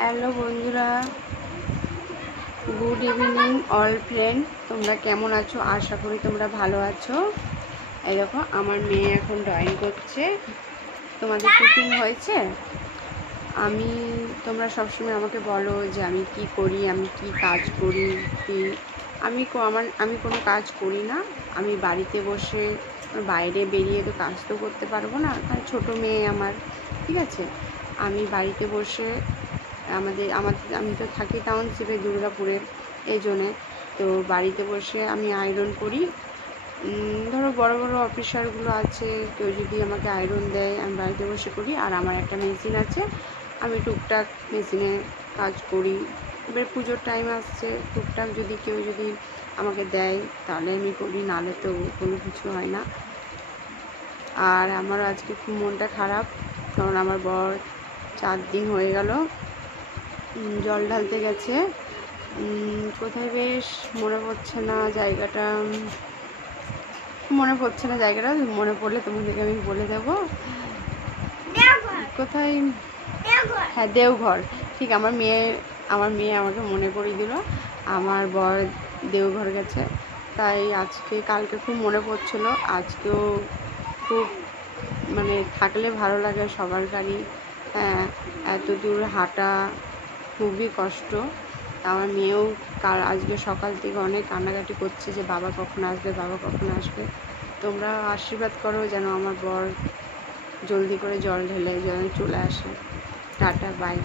Hello বন্ধুরা, good evening all friend. তোমরা কেমন আছো? আশা করি তোমরা ভালো আছো। এই দেখো, আমার মেয়ে এখন ড্রয়িং করছে। তোমাদের কুকিং হয়েছে? তোমরা সবসময় আমাকে বলো যে আমি কি করি, আমি কি কাজ করি। কি আমি কোনো কাজ করি না। আমি বাড়িতে বসে, বাইরে বেরিয়ে তো কাজ তো করতে পারবো না, কারণ ছোটো মেয়ে আমার। ঠিক আছে, আমি বাড়িতে বসে আমি তো থাকি টাউনশিপে, দুর্গাপুরে, এই জন্যে তো বাড়িতে বসে আমি আয়রন করি। ধরো বড় বড় অফিসারগুলো আছে, কেউ যদি আমাকে আয়রন দেয় আমি বাড়িতে বসে করি। আর আমার একটা মেশিন আছে, আমি টুকটাক মেশিনে কাজ করি। এবার পুজোর টাইম আসছে, টুকটাক কেউ যদি আমাকে দেয় তাহলে আমি করি, নাহলে তো কোনো কিছু হয় না। আর আমারও আজকে খুব মনটা খারাপ, কারণ আমার বর 4 দিন হয়ে গেল জল ঢালতে গেছে। কোথায় বেশ মনে পড়ছে না জায়গাটা, মনে পড়লে তোমাদেরকে আমি বলে দেবো কোথায়। হ্যাঁ, দেওঘর। ঠিক, আমার মেয়ে আমাকে মনে করিয়ে দিল আমার বর দেওঘর গেছে। তাই কালকে খুব মনে পড়ছিল, আজকেও খুব থাকলে ভালো লাগে সবার গাড়ি। হ্যাঁ, এত দূর হাঁটা খুবই কষ্ট। আমার মেয়েও আজকে সকাল থেকে অনেক কান্নাকাটি করছে যে বাবা কখন আসবে। তোমরা আশীর্বাদ করো যেন আমার বর জলদি করে জল ঢেলে যেন চলে আসে। Tata, by.